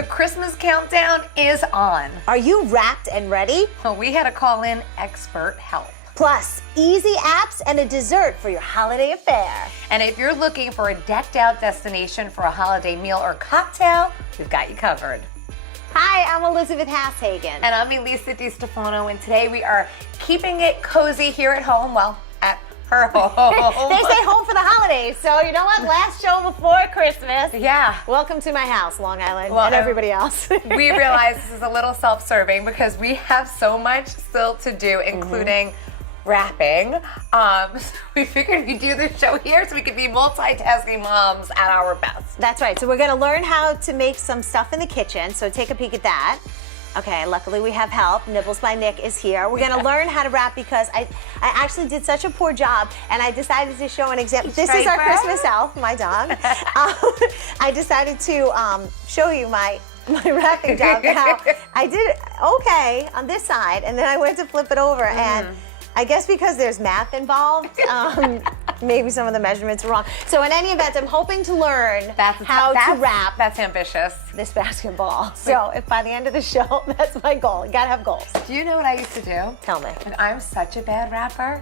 The Christmas countdown is on. Are you wrapped and ready? Well, we had to call in expert help. Plus, easy apps and a dessert for your holiday affair. And if you're looking for a decked out destination for a holiday meal or cocktail, we've got you covered. Hi, I'm Elizabeth Hashagen. And I'm Elisa DiStefano, and today we are keeping it cozy here at home, well, at her home. They stay home for the holidays, so you know what? Last show before Christmas. Yeah. Welcome to my house, Long Island, Well, and everybody else. We realize this is a little self-serving because we have so much still to do, including wrapping. So we figured we'd do this show here so we could be multitasking moms at our best. That's right. So we're going to learn how to make some stuff in the kitchen, so take a peek at that. Okay, luckily we have help. Nibbles by Nick is here. We're going to learn how to wrap because I actually did such a poor job, and I decided to show an example. This is our Christmas elf, my dog. I decided to show you my wrapping job. How I did okay on this side, and then I went to flip it over, and I guess because there's math involved, maybe some of the measurements are wrong. So in any event, I'm hoping to learn how to wrap. That's ambitious. This basketball. So if by the end of the show, that's my goal. You gotta have goals. Do you know what I used to do? Tell me. And I'm such a bad rapper.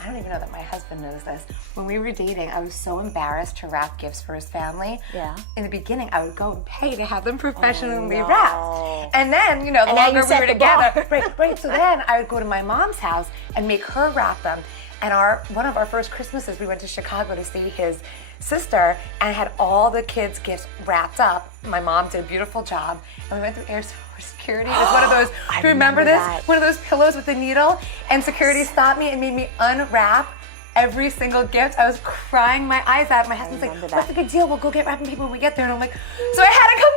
I don't even know that my husband knows this. When we were dating, I was so embarrassed to wrap gifts for his family. Yeah. In the beginning, I would go and pay to have them professionally wrapped. And then, the now longer you we set were the together, bar. right. So then I would go to my mom's house and make her wrap them. And one of our first Christmases, we went to Chicago to see his sister and had all the kids' gifts wrapped up. My mom did a beautiful job, and we went through airport security. It was one of those, do you remember this? that. One of those pillows with the needle, and security stopped me and made me unwrap every single gift. I was crying my eyes out. My husband's like, what's the big deal? We'll go get wrapping paper when we get there. And I'm like, so I had to come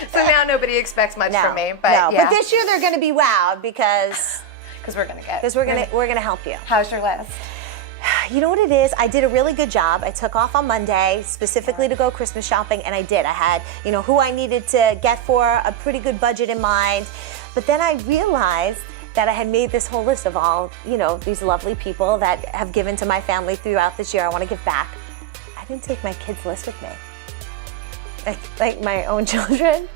clean. So now nobody expects much from me. But yeah. But this year they're gonna be wowed because we're gonna help you. How's your list? You know what it is? I did a really good job. I took off on Monday specifically to go Christmas shopping, and I did. I had, who I needed to get for, a pretty good budget in mind. But then I realized that I had made this whole list of all, these lovely people that have given to my family throughout this year. I want to give back. I didn't take my kids' list with me. Like my own children.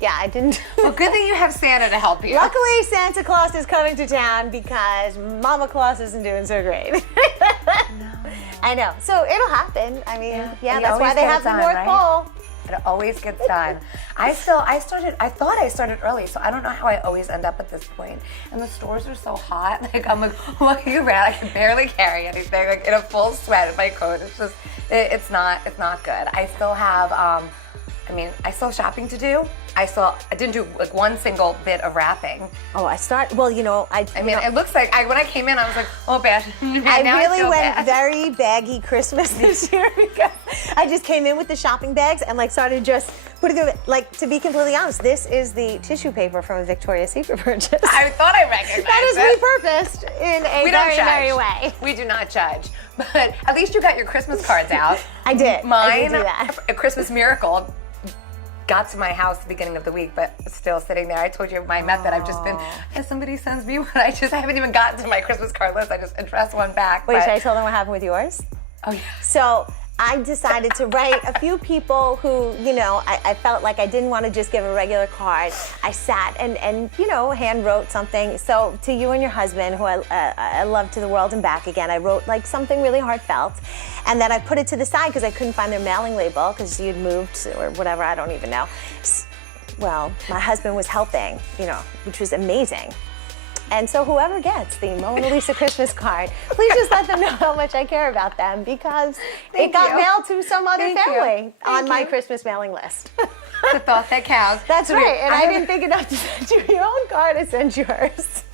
Yeah, I didn't. Well, good thing you have Santa to help you. Luckily, Santa Claus is coming to town because Mama Claus isn't doing so great. No. I know. So it'll happen. I mean, yeah, that's why they have the North Pole. It always gets done. I thought I started early, so I don't know how I always end up at this point. And the stores are so hot. I'm looking around, I can barely carry anything, in a full sweat in my coat. It's just, it's not good. I still have, I still have shopping to do. I didn't do one single bit of wrapping. Oh, it looks like when I came in, I was like, oh, bad. I really went very baggy Christmas this year because I just came in with the shopping bags and started just putting them. To be completely honest, this is the tissue paper from a Victoria's Secret purchase. I thought I recognized that is repurposed in a very merry way. We do not judge, but at least you got your Christmas cards out. I did. Mine, I did do that. A Christmas miracle. Got to my house at the beginning of the week, but still sitting there. I told you my method. I've just been, if somebody sends me one, I haven't even gotten to my Christmas card list. I just address one back. Wait, should I tell them what happened with yours? Oh, yeah. So I decided to write a few people who, I felt like I didn't want to just give a regular card. I sat and hand wrote something. So to you and your husband, who I love to the world and back again, I wrote something really heartfelt. And then I put it to the side because I couldn't find their mailing label because you'd moved or whatever, I don't even know. Well, my husband was helping, which was amazing. And so whoever gets the Mona Lisa Christmas card, please just let them know how much I care about them because it got mailed to some other family on my Christmas mailing list. The thought that counts. That's right, and I didn't think enough to send you your own card, I sent yours.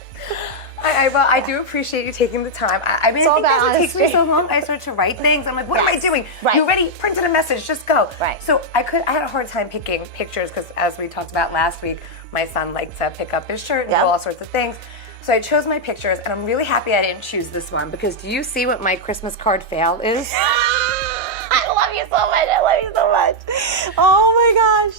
I do appreciate you taking the time. I think that's what takes me so long. I start to write things. I'm like, what am I doing? Right. You already printed a message, just go. Right. So I had a hard time picking pictures because as we talked about last week, my son liked to pick up his shirt and do all sorts of things. So I chose my pictures, and I'm really happy I didn't choose this one because do you see what my Christmas card fail is? I love you so much. I love you so much. Oh my gosh.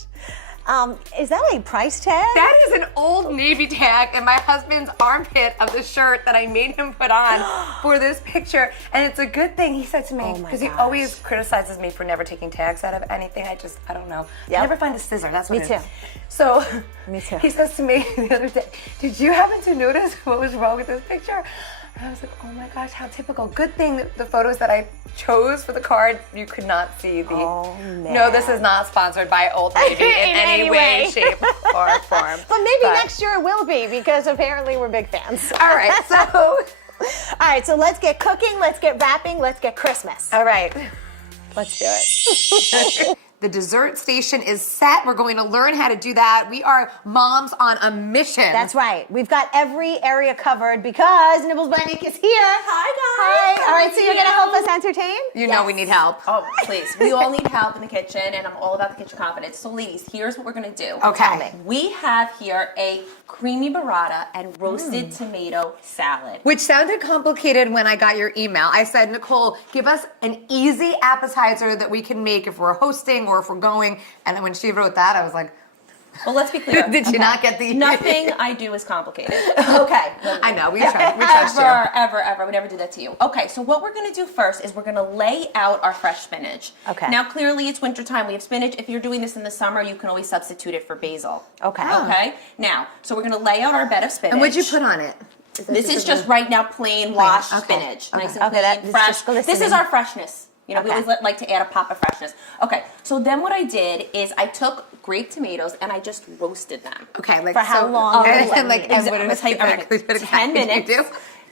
Is that a price tag? That is an Old Navy tag in my husband's armpit of the shirt that I made him put on for this picture. And it's a good thing, he said to me, because he always criticizes me for never taking tags out of anything. I don't know. Yep. I never find a scissor, that's what Me it too. is. So Me too. he says to me the other day, did you happen to notice what was wrong with this picture? And I was like, oh my gosh, how typical. Good thing that the photos that I chose for the card, you could not see the... Oh, man. No, this is not sponsored by Old Navy in any way, shape, or form. But maybe next year it will be, because apparently we're big fans. All right, so... All right, so let's get cooking, let's get wrapping, let's get Christmas. All right. Let's do it. The dessert station is set. We're going to learn how to do that. We are moms on a mission. That's right. We've got every area covered because Nibbles by Nick is here. Hi, guys. Hi. All right, so you're going to help us entertain? You know we need help. Oh, please. We all need help in the kitchen, and I'm all about the kitchen confidence. So, ladies, here's what we're going to do. Okay. Tell me. We have here a creamy burrata and roasted tomato salad. Which sounded complicated when I got your email. I said, Nicole, give us an easy appetizer that we can make if we're hosting or if we're going. And then when she wrote that, I was like, Well, let's be clear. did you not get the... Nothing I do is complicated. Okay. I know, we trust you. Ever. We never do that to you. Okay, so what we're going to do first is we're going to lay out our fresh spinach. Okay. Now, clearly, it's wintertime. We have spinach. If you're doing this in the summer, you can always substitute it for basil. Okay. Okay. Now, so we're going to lay out our bed of spinach. And what'd you put on it? This is just right now plain washed spinach. Okay. Nice and Okay, that clean, is fresh. just glistening. This is our freshness. You know, we Okay. always like to add a pop of freshness. Okay, so then what I did is I took grape tomatoes and I just roasted them. Okay, like For how so, long? And like, and I'm what gonna is tell you exactly everything. what 10 exactly minutes. you do?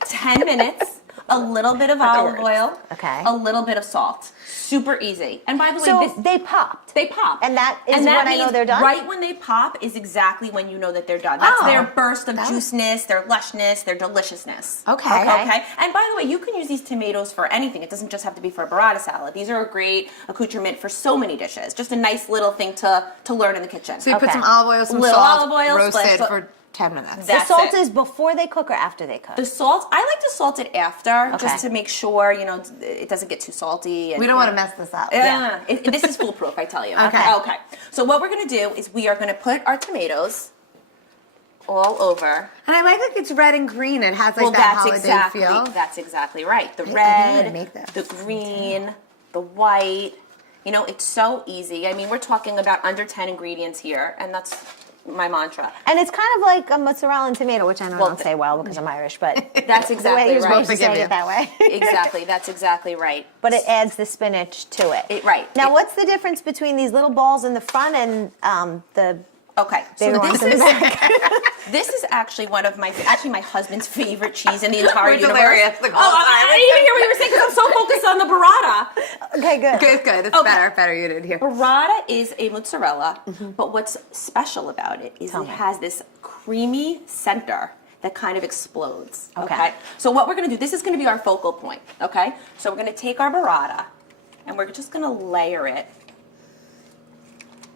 10 minutes. A little bit of olive oil. Okay. A little bit of salt. Super easy. And by the way, So they popped. they pop. And that is when I know means they're done? Right when they pop is exactly when you know that they're done. That's Oh, their burst of juiciness, their lushness, their deliciousness. Okay. Okay. And by the way, you can use these tomatoes for anything. It doesn't just have to be for a burrata salad. These are a great accoutrement for so many dishes. Just a nice little thing to learn in the kitchen. So you put Okay. some olive oil, some Little salt, olive oil, roasted splash- for 10 minutes. The That's salt it. is before they cook or after they cook? The salt, I like to salt it after, Okay. just to make sure, you know, it doesn't get too salty. And, We don't want to mess this up. Yeah. This is foolproof, I tell you. Okay. Okay. So what we're going to do is we are going to put our tomatoes all over. And I like it's red and green. It has like Well, that that's holiday feel. That's exactly right. The I think I'm gonna red, make this. the green, the white. You know, it's so easy. I mean, we're talking about under 10 ingredients here, and that's my mantra. And it's kind of like a mozzarella and tomato, which I know I Well, don't say well because I'm Irish, but That's the way exactly you're supposed right. to say it that way. Exactly. That's exactly right. But it adds the spinach to it. Right. Now, what's the difference between these little balls in the front and the Okay, bigger so ones in the back? this is actually one of my husband's favorite cheese in the entire We're universe. hilarious. Like, I didn't even hear what you were saying because I'm so focused on the burrata. Okay, good. Good. It's Okay. better. You didn't hear. Burrata is a mozzarella, but what's special about it is it has this creamy center that kind of explodes. Okay. So what we're going to do, this is going to be our focal point. Okay. So we're going to take our burrata and we're just going to layer it.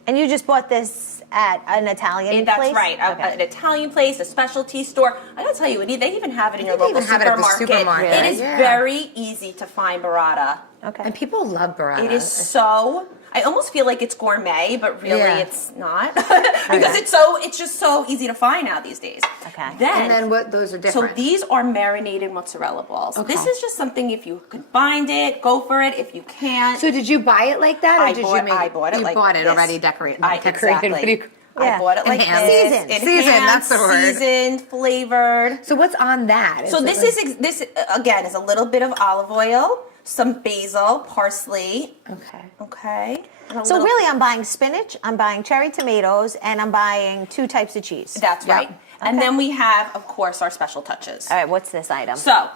And you just bought this at an Italian That's place? right. Okay. An Italian place, a specialty store. I gotta tell you, they even have it in your think they local even have it at the supermarket. supermarket, It is yeah. very easy to find burrata. Okay. And people love burrata. It is so. I almost feel like it's gourmet, but really Yeah. it's not because it's just so easy to find now these days. Okay. And then what? Those are different. So these are marinated mozzarella balls. Okay. This is just something, if you can find it, go for it. If you can't, So did you buy it like that, or I did bought- you make? I bought it You like bought it this. already decorated. Exactly. What do you- Yeah. I bought it like Enhanced. this. Seasoned. Seasoned, that's the word. Seasoned, flavored. So what's on that? So this this again is a little bit of olive oil, some basil, parsley. Okay. Okay. and a So little- really, I'm buying spinach, I'm buying cherry tomatoes, and I'm buying 2 types of cheese. That's Yeah. right. And then we have, of course, our special touches. All right, what's this item? So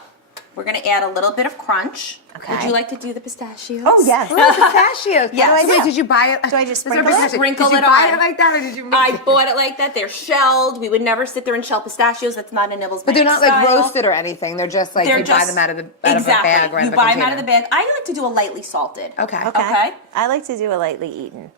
we're going to add a little bit of crunch. Okay. Would you like to do the pistachios? Oh, yes. Oh, pistachios. Yes. What do I do? Did you buy it? Do I just Is there sprinkle it? pistachios? Sprinkle Did you it buy on. it like that, or did you make I it? bought it like that. They're shelled. We would never sit there and shell pistachios. That's not a Nibbles. But they're not like style. roasted or anything. They're just like They're you buy them out of the exactly. bag or out You of a buy them out of the container. bag. I like to do a lightly salted. Okay. Okay. I like to do a lightly eaten.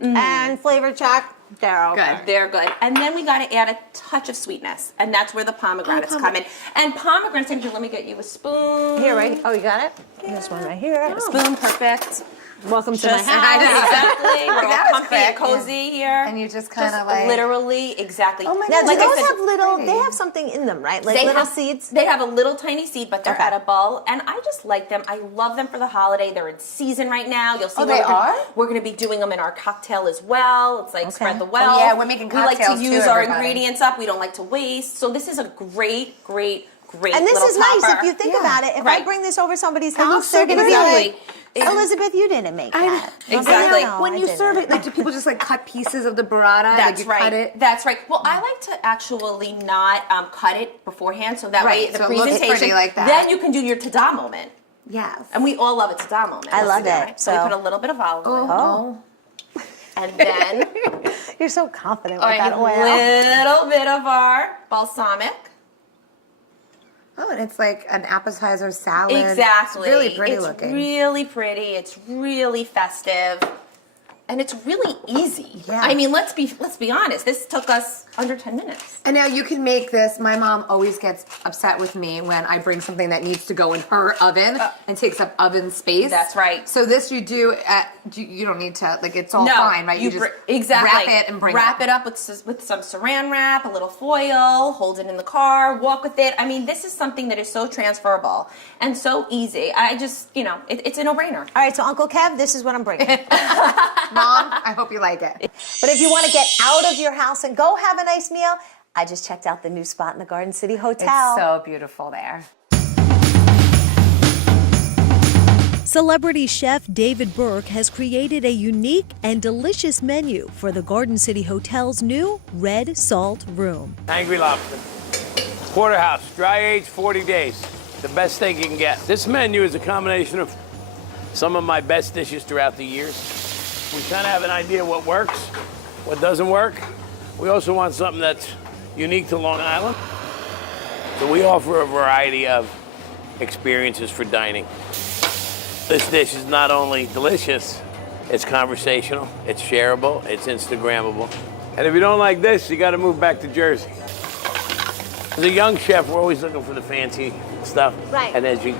And flavored choc, they're okay. Good. They're good. And then we got to add a touch of sweetness. And that's where the pomegranates come in. And pomegranates, Angela, let me get you a spoon. Here, right? Oh, you got it? This one right here. Spoon, perfect. Welcome to my I house. know. Exactly. We're all That was comfy and quick, yeah. cozy here. And you just kind of Just like literally, exactly. Oh my Now, God, do like I those said, have little? pretty. They have something in them, right? Like they little have seeds. They have a little tiny seed, but they're Okay. edible, and I just like them. I love them for the holiday. They're in season right now. You'll see. Oh, they are? We're going to be doing them in our cocktail as well. It's like spread the Oh, wealth. yeah, we're making We like cocktails to too, use our everybody. ingredients up. We don't like to waste. So this is a great And this little is nice topper. if you think Yeah. about it. If I Right. bring this over somebody's looks house, so they're going to be pretty. like, Elizabeth, you didn't make that. Exactly. I know, when I you didn't. serve it, like do people just like cut pieces of the burrata? That's like, you right. Cut it? That's right. Well, I like to actually not cut it beforehand, so that Right, way the so it looks presentation. pretty like that. Then you can do your ta-da moment, Yes. and we all love a ta-da moment. I love Let's do that, it. right? So we So- put a little bit of olive oil, Oh. and then You're so confident with a that oil. little bit of our balsamic. Oh, and it's like an appetizer salad. Exactly. It's really pretty it's looking. Really pretty. It's really festive. And it's really easy. Yeah. I mean, let's be honest. This took us under 10 minutes. And now you can make this. My mom always gets upset with me when I bring something that needs to go in her oven and takes up oven space. That's right. So this you do you don't need to, like, it's all fine, right? You just exactly. wrap it and bring wrap it up with some saran wrap, a little foil, hold it in the car, walk with it. I mean, this is something that is so transferable and so easy. I just, it's a no-brainer. All right, so Uncle Kev, this is what I'm bringing. Mom, I hope you like it. But if you want to get out of your house and go have a nice meal, I just checked out the new spot in the Garden City Hotel. It's so beautiful there. Celebrity chef David Burke has created a unique and delicious menu for the Garden City Hotel's new Red Salt Room. Angry lobster. Porterhouse, dry aged 40 days. The best thing you can get. This menu is a combination of some of my best dishes throughout the years. We kind of have an idea what works, what doesn't work. We also want something that's unique to Long Island. So we offer a variety of experiences for dining. This dish is not only delicious, it's conversational, it's shareable, it's Instagrammable. And if you don't like this, you gotta move back to Jersey. As a young chef, we're always looking for the fancy stuff. Right. And as you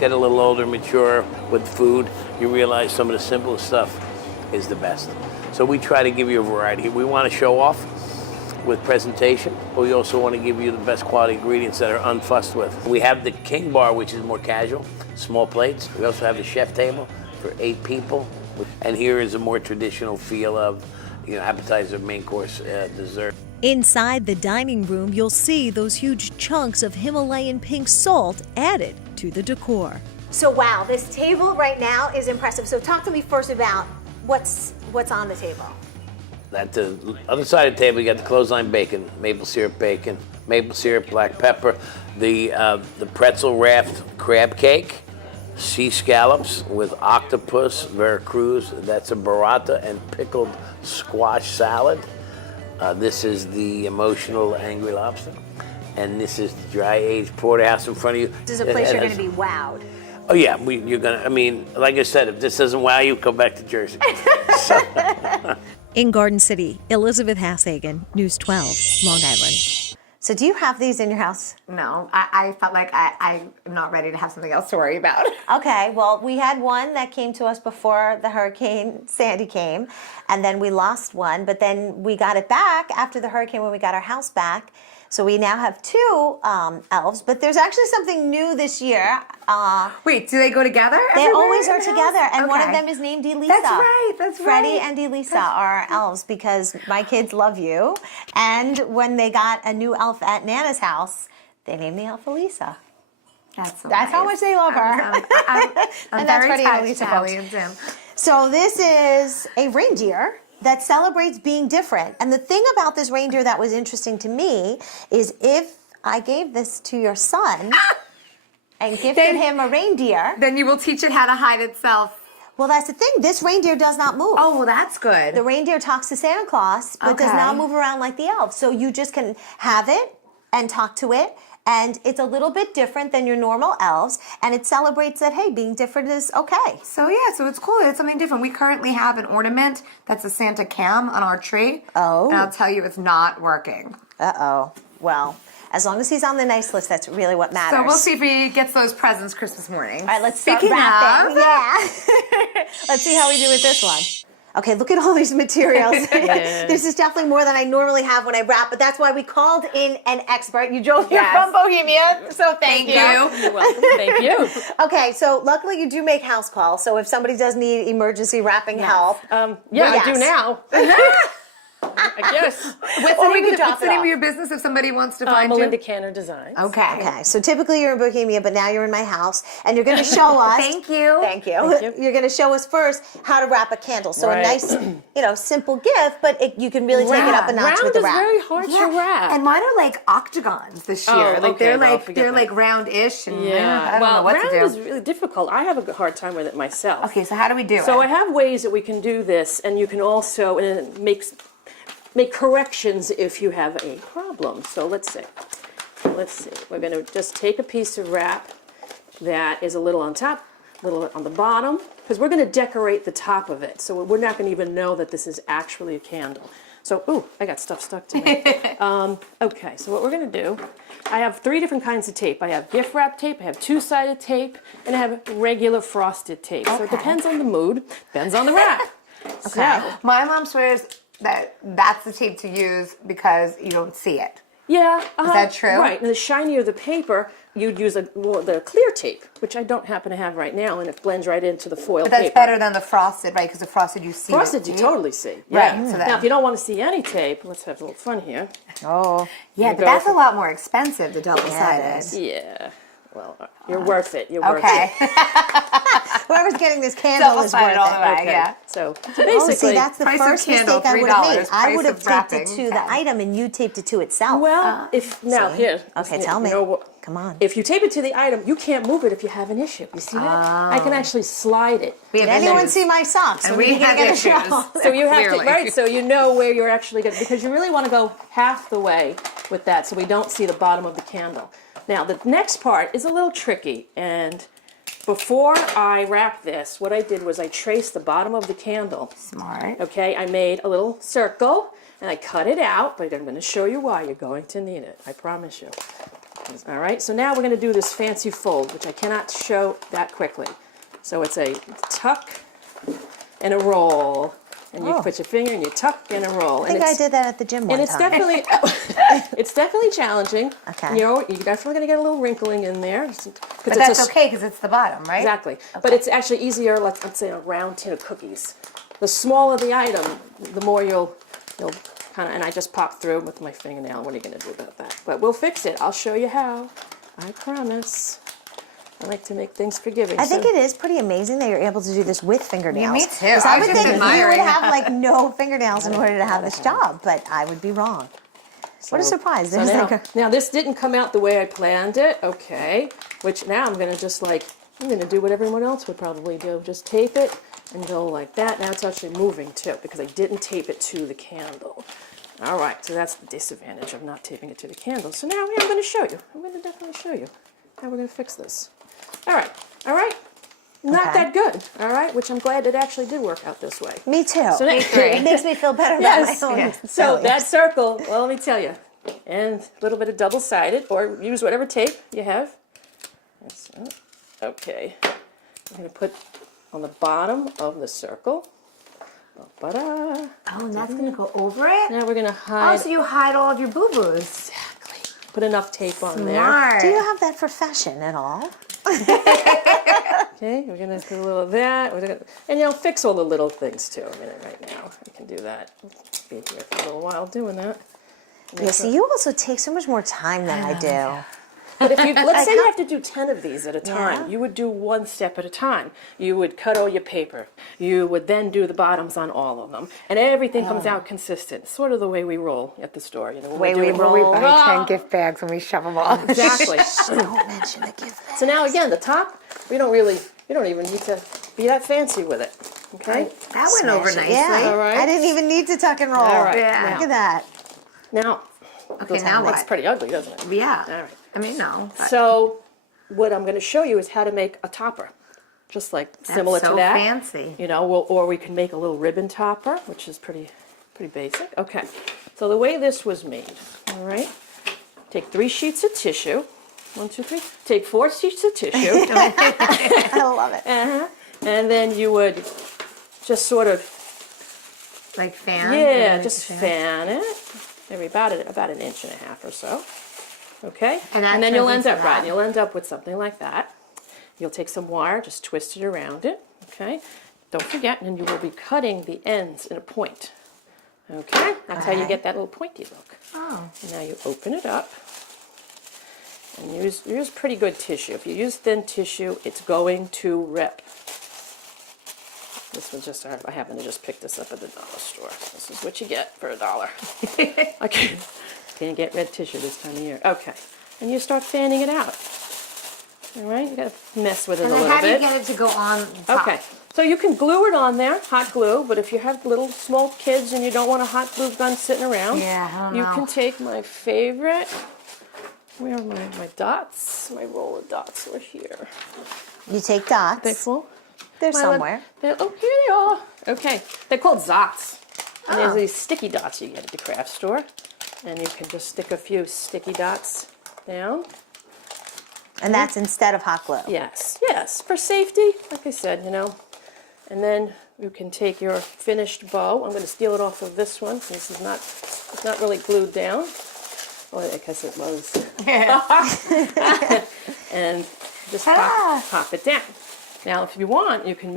get a little older, mature with food, you realize some of the simplest stuff is the best. So we try to give you a variety. We want to show off with presentation, but we also want to give you the best quality ingredients that are unfussed with. We have the King Bar, which is more casual, small plates. We also have the chef table for 8 people. And here is a more traditional feel of, appetizer, main course, dessert. Inside the dining room, you'll see those huge chunks of Himalayan pink salt added to the decor. So wow, this table right now is impressive. So talk to me first about what's on the table. At the other side of the table, you got the clothesline bacon, maple syrup, black pepper, the pretzel wrapped crab cake, sea scallops with octopus, Veracruz. That's a burrata and pickled squash salad. This is the emotional angry lobster, and this is the dry aged porterhouse in front of you. This is a place you're going to be wowed. Oh yeah, you're gonna. I mean, like I said, if this doesn't wow you, go back to Jersey. In Garden City, Elizabeth Hashagen, News 12, Long Island. So do you have these in your house? No, I felt like I'm not ready to have something else to worry about. Okay, well, we had one that came to us before the Hurricane Sandy came, and then we lost one, but then we got it back after the hurricane when we got our house back. So we now have 2 elves, but there's actually something new this year. Wait, do they go together? They everywhere always in are the house? together, and one of Okay. them is named Elisa. That's right, that's Freddie right. and Elisa are elves because my kids love you. And when they got a new elf at Nana's house, they named the elf Elisa. That's how much they love her. I'm And that's very Freddie and touched, Elisa, Allie folks. and Tim. So this is a reindeer that celebrates being different. And the thing about this reindeer that was interesting to me is if I gave this to your son and gifted him a reindeer, Then you will teach it how to hide itself. well, that's the thing. This reindeer does not move. Oh, well, that's good. The reindeer talks to Santa Claus, but does Okay. not move around like the elves. So you just can have it and talk to it. And it's a little bit different than your normal elves. And it celebrates that, hey, being different is okay. So yeah, so it's cool. It's something different. We currently have an ornament that's a Santa cam on our tree. Oh. And I'll tell you, it's not working. Uh-oh. Well, as long as he's on the nice list, that's really what matters. So we'll see if he gets those presents Christmas morning. All right, let's start Speaking wrapping. of, Yeah. Let's see how we do with this one. Okay, look at all these materials. This is definitely more than I normally have when I wrap, but that's why we called in an expert. You drove here from Bohemia, so thank you. You're welcome. Thank you. Okay, so luckily you do make house calls, so if somebody does need emergency wrapping help. Yeah, I do now. I guess. What's the name of your business if somebody wants to find Melinda you? Canner Designs. Okay, so typically you're in Bohemia, but now you're in my house, and you're going to show us. Thank you. Thank you. You're going to show us first how to wrap a candle. So Right. a nice, simple gift, but you can really take it up a notch Round with the is wrap. very hard to wrap. And mine are like octagons this year. Oh, like okay, they're well, like forget they're that. like round-ish, and Yeah, I don't know what round to do. is really difficult. I have a hard time with it myself. Okay, so how do we do it? So I have ways that we can do this, and you can also make corrections if you have a problem. So let's see. We're going to just take a piece of wrap that is a little on top, a little on the bottom, because we're going to decorate the top of it. So we're not going to even know that this is actually a candle. So, ooh, I got stuff stuck to me. Okay, so what we're going to do, I have 3 different kinds of tape. I have gift wrap tape, I have 2-sided tape, and I have regular frosted tape. So it depends on the mood, depends on the wrap. Okay. So, My mom swears that that's the tape to use because you don't see it. yeah. Is that true? Right, and the shinier the paper, you'd use the clear tape, which I don't happen to have right now, and it blends right into the foil But that's paper. better than the frosted, right? Because the frosted you see. Frosted, it, you right? totally see. Right, Yeah. so that- Now, if you don't want to see any tape, let's have a little fun here. Oh. Yeah, You but go that's a for- lot more expensive, the double-sided. is. Yeah. Well, you're worth it. You're worth Okay. it. Whoever's getting this candle is worth Double-sided all the it. way, Okay. yeah. So Oh, basically, see, that's the Price of first candle, mistake I would have made. $3. I would have Price of taped it to wrapping, the okay. item, and you taped it to itself. well, if now see? here. Okay, you tell me. know what- Come on. If you tape it to the item, you can't move it if you have an issue. You see that? I can actually slide it. We Did have anyone issues. see my socks? And Are we gonna have get a issues. show? So you have to, Clearly. right, so you know where you're actually going to, because you really want to go half the way with that so we don't see the bottom of the candle. Now, the next part is a little tricky, and before I wrap this, what I did was I traced the bottom of the candle. Smart. Okay, I made a little circle, and I cut it out, but I'm going to show you why. You're going to need it, I promise you. All right, so now we're going to do this fancy fold, which I cannot show that quickly. So it's a tuck and a roll. And you put your finger and you tuck and a roll. I think I did that at the gym one And it's time. definitely, it's definitely challenging. Okay. You're definitely going to get a little wrinkling in there. But that's okay because it's the bottom, right? Exactly. But it's actually easier, like, let's say, a round tin of cookies. The smaller the item, the more you'll kind of, and I just popped through with my fingernail. What are you going to do about that? But we'll fix it. I'll show you how. I promise. I like to make things forgiving. I think it is pretty amazing that you're able to do this with fingernails. me too. 'Cause I I was would just think you admiring. would have like no fingernails in order to have this job, but I would be wrong. What a surprise. So There's now, like a- now this didn't come out the way I planned it, okay, which now I'm going to just like, I'm going to do what everyone else would probably do. Just tape it and go like that. Now it's actually moving too because I didn't tape it to the candle. All right, so that's the disadvantage of not taping it to the candle. So now I'm going to show you. I'm going to definitely show you how we're going to fix this. All right. Not Okay. that good, all right, which I'm glad it actually did work out this way. Me too. So now- It makes me feel better Yes. about my own. So failures. that circle, well, let me tell you, and a little bit of double-sided, or use whatever tape you have. Okay, I'm going to put on the bottom of the circle. Ba-da. Oh, and that's going to go over it? Now we're going to Oh, hide. so you hide all of your boo-boos. Exactly. Put enough tape on there. Smart. Do you have that for fashion at all? Okay, we're going to do a little of that. And fix all the little things too a minute right now. We can do that. Be here for a little while doing that. Yeah, see, you also take so much more time than I do. But if you, let's say you have to do 10 of these at a time, Yeah. you would do one step at a time. You would cut all your paper. You would then do the bottoms on all of them. And everything comes out consistent. Sort of the way we roll at the store. When Way we're we doing- roll. buy 10 gift bags and we shove them all. Exactly. Don't mention the gift. So now again, the top, we don't even need to be that fancy with it. Okay? That went over nicely. Yeah, All right. I didn't even need to tuck and roll. All right. Yeah. Look at that. Now, Okay, now it's what? pretty ugly, doesn't it? Yeah. All right. I mean, no. but So what I'm going to show you is how to make a topper. Just like similar so to that. fancy. Or we can make a little ribbon topper, which is pretty basic. Okay, so the way this was made, all right, take 3 sheets of tissue. 1, 2, 3. Take 4 sheets of tissue. I love it. And then you would just sort of, Like fan? yeah, just fan it. Maybe about an inch and a half or so. Okay? And that then you'll turns end into up, right, that. you'll end up with something like that. You'll take some wire, just twist it around it. Okay? Don't forget, and you will be cutting the ends in a point. Okay? That's how you get that little pointy look. Oh. And now you open it up. And use pretty good tissue. If you use thin tissue, it's going to rip. This one just, I happen to just pick this up at the dollar store. This is what you get for $1. Okay, can't get red tissue this time of year. Okay, and you start fanning it out. All right, you gotta mess with it And a then little how do you bit. get it to go on top? Okay, so you can glue it on there, hot glue, but if you have little small kids and you don't want a hot glue gun sitting around, Yeah, I don't you know. can take my favorite, where are my dots? My roll of dots are here. You take dots. They full? They're My somewhere. Oh, here they are. Okay, they're called Zots. And there's these sticky dots you get at the craft store. And you can just stick a few sticky dots down. And that's instead of hot glue. Yes, yes, for safety, like I said, you know. And then you can take your finished bow. I'm going to steal it off of this one. This is not, it's not really glued down. Well, I guess it was. And just pop it down. Now, if you want, you can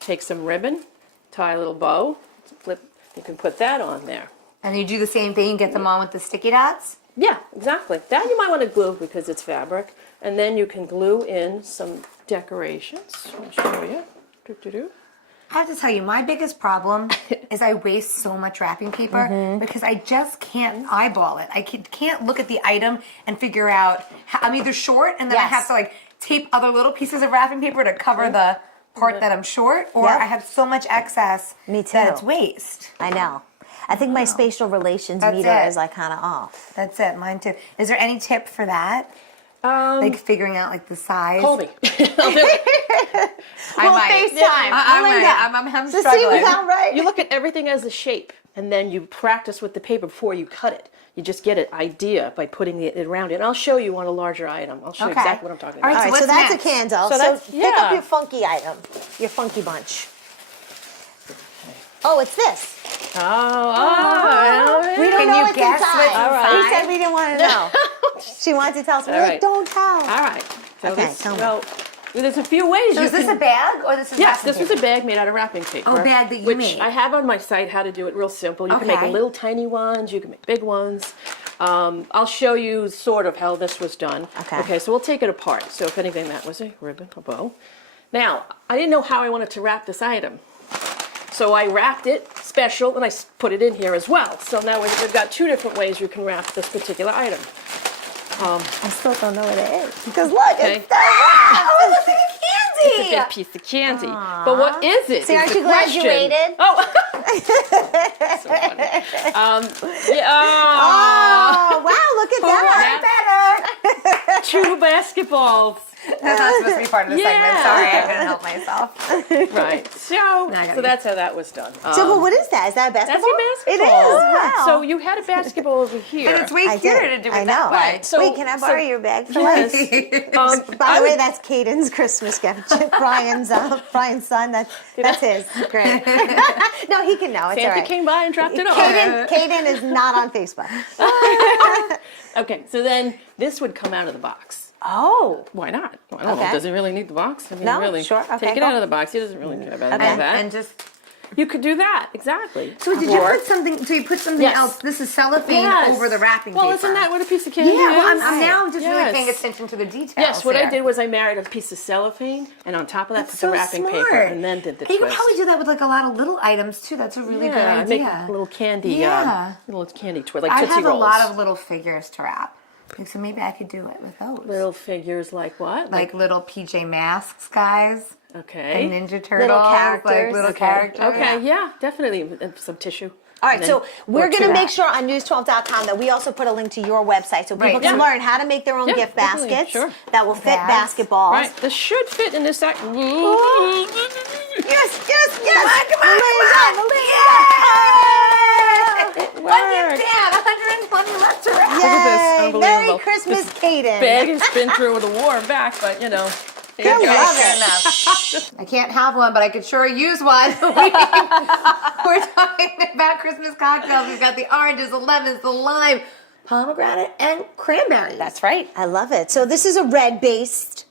take some ribbon, tie a little bow, flip. You can put that on there. And you do the same thing, you get them on with the sticky dots? Yeah, exactly. That you might want to glue because it's fabric. And then you can glue in some decorations. I'll show you. Doo-doo-doo. I have to tell you, my biggest problem is I waste so much wrapping paper because I just can't eyeball it. I can't look at the item and figure out, I'm either short and then I Yes. have to like tape other little pieces of wrapping paper to cover the part that I'm short, or Yep. I have so much excess Me that too. it's waste. I know. I think my spatial relations That's meter it. is like kind of off. That's it, mine too. Is there any tip for that? Like figuring out like the size? Call me. I might. FaceTime. I'm To see struggling. how right. You look at everything as a shape, and then you practice with the paper before you cut it. You just get an idea by putting it around it. And I'll show you on a larger item. I'll show you Okay. exactly what I'm talking All about. right, All right, So so what's that's next? a candle. So So, that's- pick up yeah. your funky item, your funky bunch. Oh, it's this. Oh, We don't Can know you what's guess inside. what's We inside? said we didn't want to know. She wanted to tell us. We're All like, right. don't tell. all right. So Okay, this, tell me. well, there's a few ways So you is this can. a bag or this is Yes, wrapping this was paper? a bag made out of wrapping paper. Oh, bag that you which made. I have on my site how to do it real simple. You can make Okay. little tiny ones, you can make big ones. I'll show you sort of how this was done. Okay. Okay, so we'll take it apart. So if anything, that was a ribbon, a bow. Now, I didn't know how I wanted to wrap this item. So I wrapped it special and I put it in here as well. So now we've got two different ways you can wrap this particular item. I still don't know what it is. Because look, Okay. it's oh, it looks like a It's a candy. big piece of candy. But what is it? See, is aren't the you glad question. you waited? Oh. So funny. Yeah. Oh, wow, look at that. Better. Two basketballs. That's not supposed to be part of the segment. Yeah. Sorry, I couldn't help myself. Right. So, I got so you. that's how that was done. So, but what is that? Is that a That's basketball? your It basketball. is. Wow. So you had a basketball over here. And it's way I cuter did. to do I it that know. way. Right. So, Wait, can I borrow your bag for Yes. once? By the way, that's Caden's Christmas gift. Brian's son. That's his. Great. No, he can know. It's all Santa right. came by and dropped it off. Caden is not on Facebook. Okay, so then this would come out of the box. Oh. Why not? I don't know. Okay. Does he really need the box? I mean, No, really. sure. Okay, Take it go. out of the box. He doesn't really care about Okay. any of that. And just You could do that, exactly. so did you Or- put something? So you put something Yes. else? This is cellophane Yes. over the wrapping Well, paper. isn't that what a piece of candy Yeah. is? Well, now I'm just really Yes. paying attention to the details. Yes, what I here. did was I married a piece of cellophane, and on top of that, That's put so the wrapping smart. paper, and then did the You could twist. probably do that with like a lot of little items too. That's a really good Yeah, idea. make a little candy, Yeah. little candy twist, like I Tootsie have Rolls. a lot of little figures to wrap, so maybe I could do it with those. little figures like what? like little PJ Masks guys, okay, and Ninja Turtles, characters. like little characters. Okay, yeah, definitely and some tissue. All right, And so then we're work going to through make that. sure on news12.com that we also put a link to your website so people Right. can Yeah. learn how to make their own Yeah, gift definitely, baskets sure. that will fit Bags. basketballs. Right, this should fit in this sack. Yes, yes, yes. Come on, It Look worked. at that, 120 left to wrap. at this, Yay, unbelievable. Merry Christmas, This Caden. Bag has been through with a war and back, but you know, I love Fair it. enough. I can't have one, but I could sure use one. We're talking about Christmas cocktails. We've got the oranges, the lemons, the lime, pomegranate, and cranberry. That's right. I love it. So this is a red-based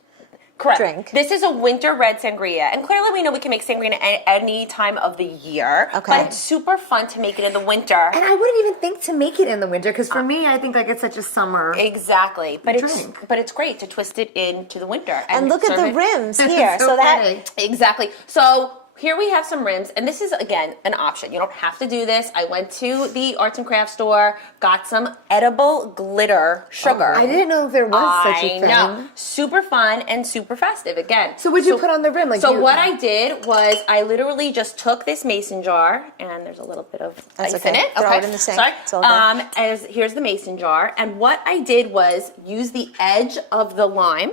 Correct. drink. This is a winter red sangria. And clearly we know we can make sangria at any time of the year. Okay. But it's super fun to make it in the winter. And I wouldn't even think to make it in the winter, because for me, I think like it's such a summer. Exactly. But drink. it's great to twist it into the winter. And look at serve the it- rims here. So So that pretty. Exactly. So here we have some rims, and this is, again, an option. You don't have to do this. I went to the arts and crafts store, got some edible glitter sugar. I didn't know if there was such a I thing. know. Super fun and super festive, again. So what'd you put on the rim? Like So you- what I did was I literally just took this mason jar, and there's a little bit of That's ice okay. in it. Throw Okay. it in the sink. Sorry. It's all good. Here's the mason jar, and what I did was use the edge of the lime,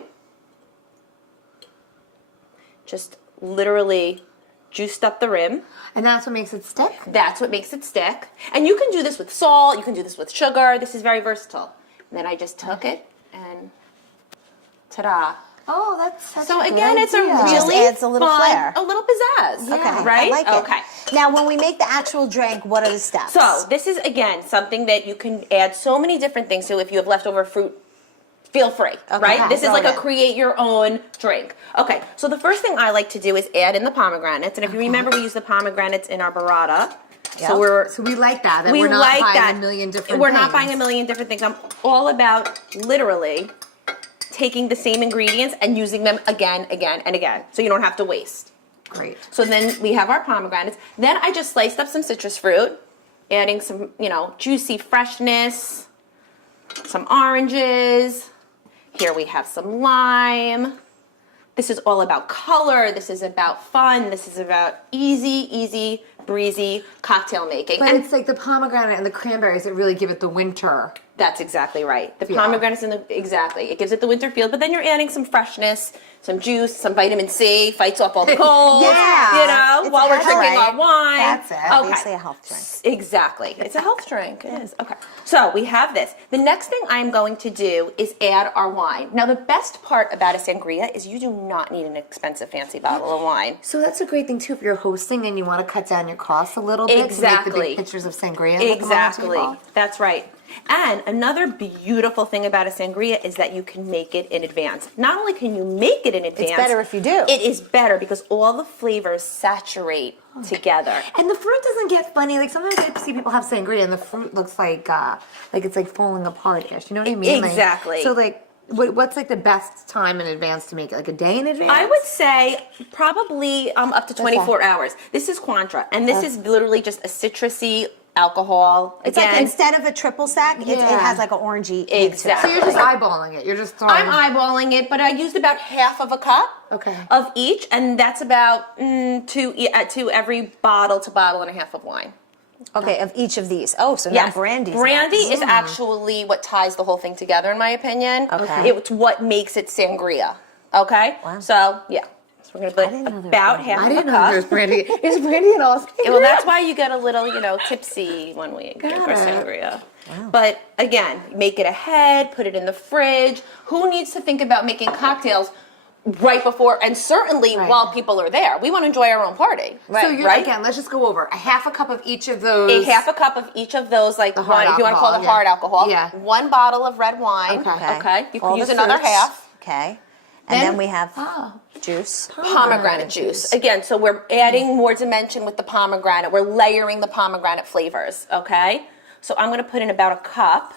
just literally juiced up the rim. And that's what makes it stick? That's what makes it stick. And you can do this with salt, you can do this with sugar. This is very versatile. And then I just took it and ta-da. Oh, that's such So a good again, it's a idea. really Just adds a little fun, flair. a little pizzazz. Okay, Right? I like it. Okay. Now, when we make the actual drink, what are the steps? So this is, again, something that you can add so many different things to. If you have leftover fruit, feel free, right? This is throw like it a in. create your own drink. Okay, so the first thing I like to do is add in the pomegranates. And if you remember, we use the pomegranates in our burrata. Yep. So we like that. we we're not like buying that. a million different We're things. not buying a million different things. I'm all about literally taking the same ingredients and using them again, and again. So you don't have to waste. Great. So then we have our pomegranates. Then I just sliced up some citrus fruit, adding some, juicy freshness, some oranges. Here we have some lime. This is all about color. This is about fun. This is about easy, breezy cocktail making. But And it's like the pomegranate and the cranberries that really give it the winter. that's exactly right. The Yeah. pomegranates exactly. It gives it the winter feel, but then you're adding some freshness, some juice, some vitamin C, fights off all the colds. Yeah. It's while a we're health drinking drink. our wine. That's it. Okay. Obviously a health drink. Exactly. It's a health drink. It is. Okay. So we have this. The next thing I'm going to do is add our wine. Now, the best part about a sangria is you do not need an expensive, fancy bottle of wine. So that's a great thing too if you're hosting and you want to cut down your costs a little bit to make the Exactly. big pictures of sangria. and put them on the Exactly. table. That's right. And another beautiful thing about a sangria is that you can make it in advance. Not only can you make it in advance, better if you do. It is better because all the flavors saturate together. And the fruit doesn't get funny. Like sometimes I see people have sangria and the fruit looks like it's like falling apart-ish. You know what I mean? Exactly. So like, what's like the best time in advance to make it? Like a day in advance? I would say probably up to 24 hours. This is Cointreau, and this is literally just a citrusy alcohol. It's Again, like instead of a triple sec, it Yeah. has like an orangey. hint to it. Exactly. So you're just eyeballing it. You're just throwing. I'm eyeballing it, but I used about half of a cup Okay. of each, and that's about to every bottle to bottle and a half of wine. Okay, of each of these. Oh, so now brandy. Brandy is actually what ties the whole thing together, in my opinion. Okay. It's what makes it sangria. Okay? Wow. So, yeah. So we're going to didn't know put there about was half I of a didn't know cup. there's brandy. Is brandy in all sangria? Well, that's why you get a little, tipsy when we get our Got it. sangria. But again, make it ahead, put it in the fridge. Who needs to think about making cocktails right before, and certainly Right. while people are there? We want to enjoy our own party. So you're right? again. Let's just go over a half a cup of each of those. A half a cup of each of those, like hard one, if you want to call it alcohol, hard yeah. alcohol. Yeah. 1 bottle of red wine. Okay. Okay. You can All use the another fruits. half. Okay. And Then- then we have juice. Pomegranate juice. Again, so we're adding more dimension with the pomegranate. We're layering the pomegranate flavors. Okay. So I'm going to put in about a cup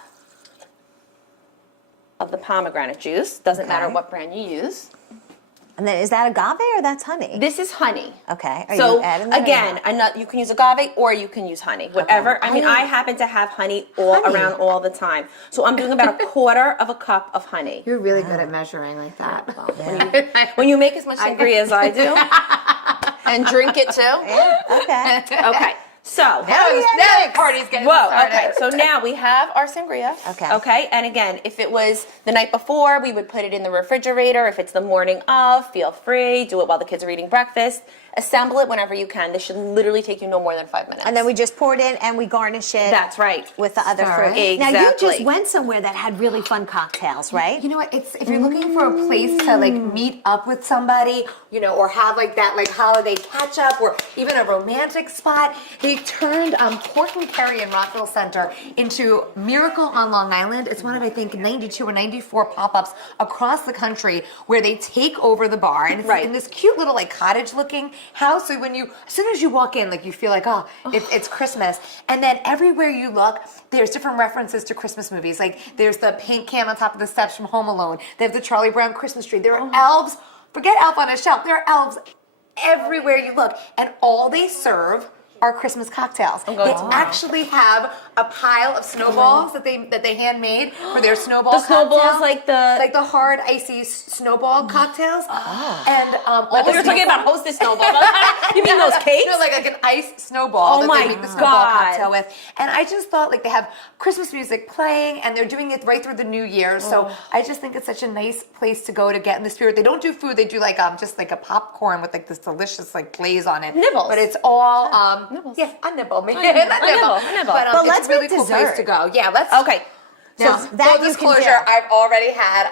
of the pomegranate juice. Doesn't matter Okay. what brand you use. And then is that agave or that's honey? This is honey. Okay. Are So you adding that or again, not? you can use agave or you can use honey, whatever. I mean, I happen to have honey around all the time. So I'm doing about a quarter of a cup of honey. You're really good at measuring like that. When you make as much sangria as I do, and drink it too. Okay. Okay. So Now the party's getting whoa. started. Okay. So now we have our sangria. Okay. Okay. And again, if it was the night before, we would put it in the refrigerator. If it's the morning of, feel free. Do it while the kids are eating breakfast. Assemble it whenever you can. This should literally take you no more than 5 minutes. And then we just pour it in and we garnish it. That's right. With the other All fruit. right. Now you Exactly. just went somewhere that had really fun cocktails, right? You know what? It's if you're looking for a place to like meet up with somebody, you know, or have like that like holiday catch up, or even a romantic spot, they turned Pork and Curry in Rockville Center into Miracle on Long Island. It's one of I think 92 or 94 pop-ups across the country where they take over the bar, and it's Right. in this cute little like cottage-looking house. So when you, as soon as you walk in, like you feel like it's Christmas, and then everywhere you look, there's different references to Christmas movies. Like there's the paint can on top of the steps from Home Alone. They have the Charlie Brown Christmas tree. There are elves. Forget Elf on a Shelf. There are elves everywhere you look, and all they serve are Christmas cocktails. They actually have a pile of snowballs that they handmade for their snowball The snowballs, cocktail. like the hard icy snowball cocktails. And all Like we the were talking about Hostess snowballs. You mean those cakes? No, like an ice snowball that my they make the snowball God. cocktail with. And I just thought like they have Christmas music playing and they're doing it right through the New Year. So I just think it's such a nice place to go to get in the spirit. They don't do food. They do like just like a popcorn with like this delicious like glaze on it. Nibbles. But it's all Nibbles. yeah, a nibble. Maybe A nibble, a a nibble. But, But it's let's a really make cool dessert. place to go. Yeah, let's. Okay. Now, So that full you can disclosure, do. I've already had.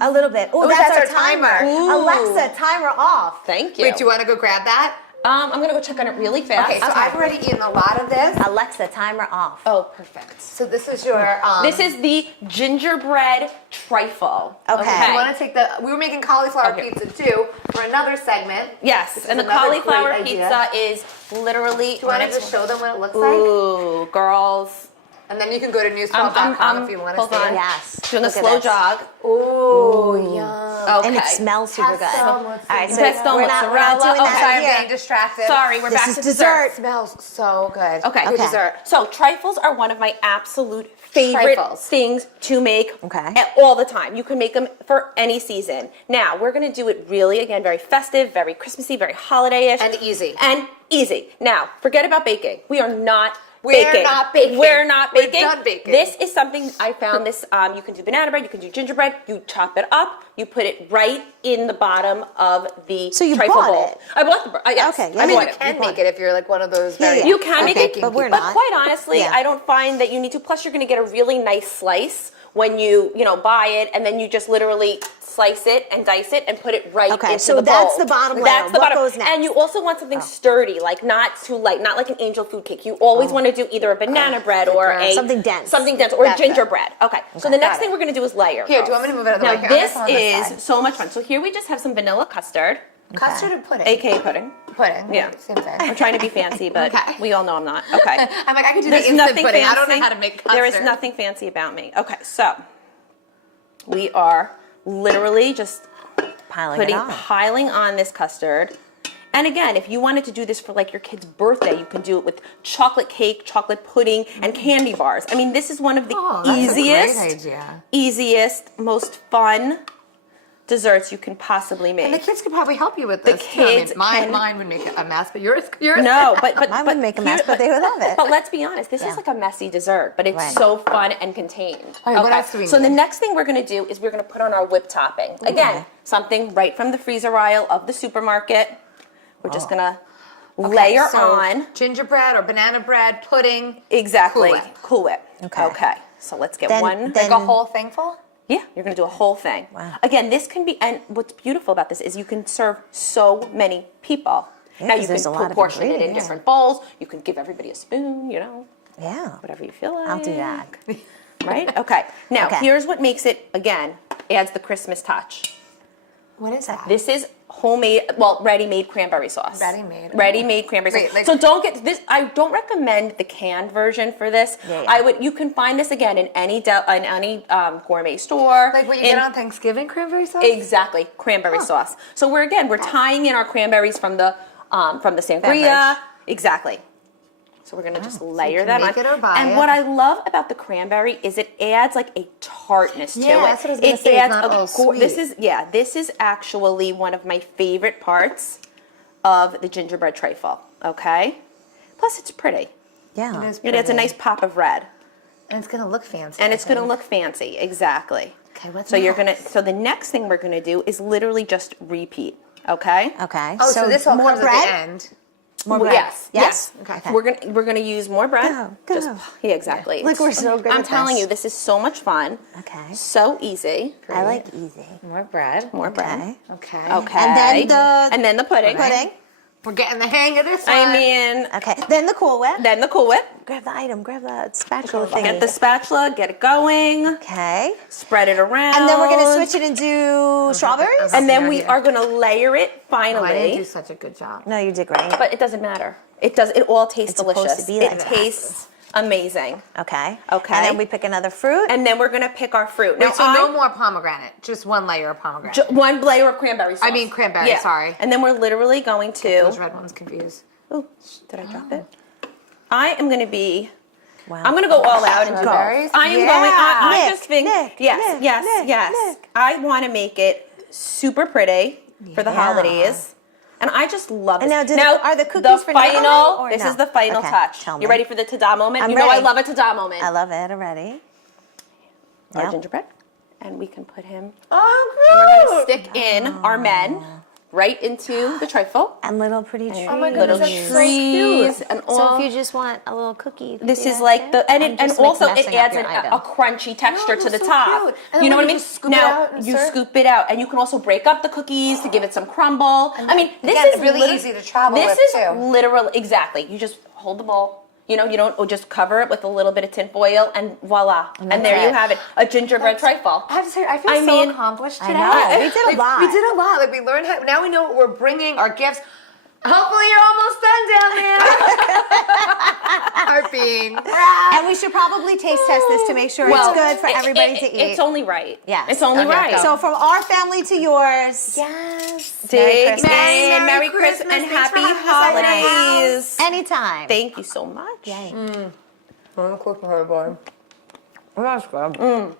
A little bit. Oh, that's that's, our our timer. timer. Ooh. Alexa, timer off. Thank you. Wait, do you want to go grab that? I'm gonna go check on it really fast. Okay, so I've already eaten a lot of this. Alexa, timer off. Oh, perfect. So this is your. This is the gingerbread trifle. Okay. You want to take the? We were making cauliflower Okay. pizza too for another segment. Yes, This and the is another cauliflower great idea. pizza is literally. Do you want to just show them what it looks like? Ooh, girls. And then you can go to newswell.com if you want to hold see on. it. Yes. Doing a Look at slow this. jog. Ooh, yum. Okay. And it smells super good. Pesto All mozzarella. right, so Pesto we're not mozzarella. doing Okay. Sorry, that I'm here. getting distracted. Sorry, we're This back is to dessert. It smells so good. Okay. Good dessert. So trifles are one of my absolute favorite Trifles. things to make Okay. all the time. You can make them for any season. Now, we're going to do it really, again, very festive, very Christmassy, very holiday-ish. And easy. And easy. Now, forget about baking. We are not We're baking. not baking. We're not We're baking. done baking. This is something I found this, you can do banana bread, you can do gingerbread, you chop it up, you put it right in the bottom of the So you trifle bought bowl. it? I bought the bread. Yes. Okay, yeah. I mean, bought you it. can make it if you're like one of those very. yeah. You can make it, baking but we're people. not. quite honestly, Yeah. I don't find that you need to. Plus, you're going to get a really nice slice when you buy it, and then you just literally slice it and dice it and put it right Okay, into so the bowl. that's the bottom layer. That's the What bottom. goes next? And you also want something sturdy, like not too light, not like an angel food cake. You always want to do either a banana bread or a Something dense. or That's gingerbread. Okay, so the next Got thing it. we're going to do is layer. Here, do you girls. want me to move it out of the Now way? Here, this I'm on this is so much fun. So here we just have some vanilla custard, Custard and pudding. aka pudding. Pudding. Yeah. Same thing. I'm trying to be fancy, but Okay. we all know I'm not. Okay. I'm like, I could do There's the instant nothing pudding. fancy. I don't know how to make custard. There is nothing fancy about me. Okay, so we are literally just piling on this custard. And again, if you wanted to do this for like your kid's birthday, you can do it with chocolate cake, chocolate pudding, and candy bars. I mean, this is one of the That's a great idea. easiest, most fun desserts you can possibly make. And the kids could probably help you with this. too. kids mine would make a mess, but yours. No, but Mine would make a mess, but they would love it. But let's be honest, this is like a messy dessert, but it's Right. so fun and contained. All right, what else do we So need? the next thing we're going to do is we're going to put on our whipped topping. Again, something right from the freezer aisle of the supermarket. We're just going to layer so on. gingerbread or banana bread, pudding. Exactly. Cool Whip. Cool Whip. Okay. So let's get Then- one. then- Like a whole thing full? Yeah, you're going to do a whole thing. Wow. Again, this can be, and what's beautiful about this is you can serve so many people. Yeah, Now 'cause you there's can a lot of proportion it in ingredients. different bowls. You can give everybody a spoon, Yeah. whatever you feel like. I'll do that. Right? Okay. Now, Okay. here's what makes it, again, adds the Christmas touch. What is that? This is homemade, ready-made cranberry sauce. Ready-made. Ready-made cranberry Wait, sauce. like- So don't get this. I don't recommend the canned version for this. Yeah. You can find this again in any gourmet store. Like what you get on Thanksgiving cranberry sauce? Exactly, cranberry sauce. So we're tying in our cranberries from the sangria. Beverage. Exactly. So we're gonna just layer can that make on. it or buy and it. what I love about the cranberry is it adds like a tartness to Yeah, it. that's what I was gonna say, it's not all sweet. This is actually one of my favorite parts of the gingerbread trifle. Okay. Plus, it's pretty. Yeah. It is It adds a pretty. nice pop of red. And it's gonna look fancy. And I it's going to think. look fancy, exactly. Okay, what's so next? So the next thing we're going to do is literally just repeat. Okay. Okay. Oh, so this all more comes bread. at the end. More bread. Yes. Yes. Okay. We're gonna use more bread. Go. Yeah, exactly. Look, we're so good I'm at telling this. you, this is so much fun. Okay. So easy. I like easy. More bread. More bread. Okay. Okay. Okay. And then the pudding. pudding. We're getting the hang of this one. I mean, Okay. Then the Cool Whip. then the Cool Whip. Grab the item. Grab the spatula thing. Get the spatula, get it going, Okay. spread it around. And then we're gonna switch it and do strawberries. And then we Yeah. are gonna layer it Oh, I didn't do finally. such a good job. No, you did great. But it doesn't matter. It does. It all tastes It's supposed delicious. to be like It that. tastes amazing. Okay. Okay. And then we pick another fruit. And then we're gonna pick our fruit. Now, Wait, so no more pomegranate, just one layer of pomegranate. one layer of cranberry sauce. I mean cranberry, sorry. And then we're literally going Those to. red ones confused. Ooh, did I drop it? I am gonna be. Wow. I'm gonna go all out and do Strawberries? I am Yeah. going. I Nick, just think. Nick, yes, Nick, yes, Nick, yes. Nick. I want to make it super pretty for the Yeah. holidays. And I just love it. And now, are the cookies for final? now, or This no? is the final Okay, touch. tell You me. ready for the ta-da moment? I'm you know ready. I love a ta-da moment. I love it already. Our Yep. gingerbread, and we can put him. Oh, We're gonna stick in our men right into the trifle. And little pretty trees. my goodness, Little that's so trees cute. and all. So if you just want a little cookie, you can This do is that like too? the and Just, also like, it messing up adds your item. a crunchy texture No, to the that's so top. cute. And You know then what I you mean? just scoop it Now out and you serve? scoop it out, and you can also break up the cookies to give it some crumble. I mean, this again, is really easy to travel This with, is too. literally exactly. You just hold the bowl. You know, you don't or just cover it with a little bit of tin foil, and voila, and there that's you it. have it, a gingerbread trifle. I have to say, I feel I so mean, accomplished I today. know, we did a Like, lot. We did a lot. Like we learned how. Now we know what we're bringing. Our gifts. Hopefully, you're almost done down there. Our beans. And we should probably taste test this to make sure Well, it's good for everybody to eat. It's only right. Yes. It's only Okay, right. go. So from our family to yours. Yes. Dig Christmas. in. Merry Merry Christmas and Christmas. Thanks for happy having us at your holidays. Anytime. Thank you so much. Yay. I'm gonna cook for her, boy. That's good.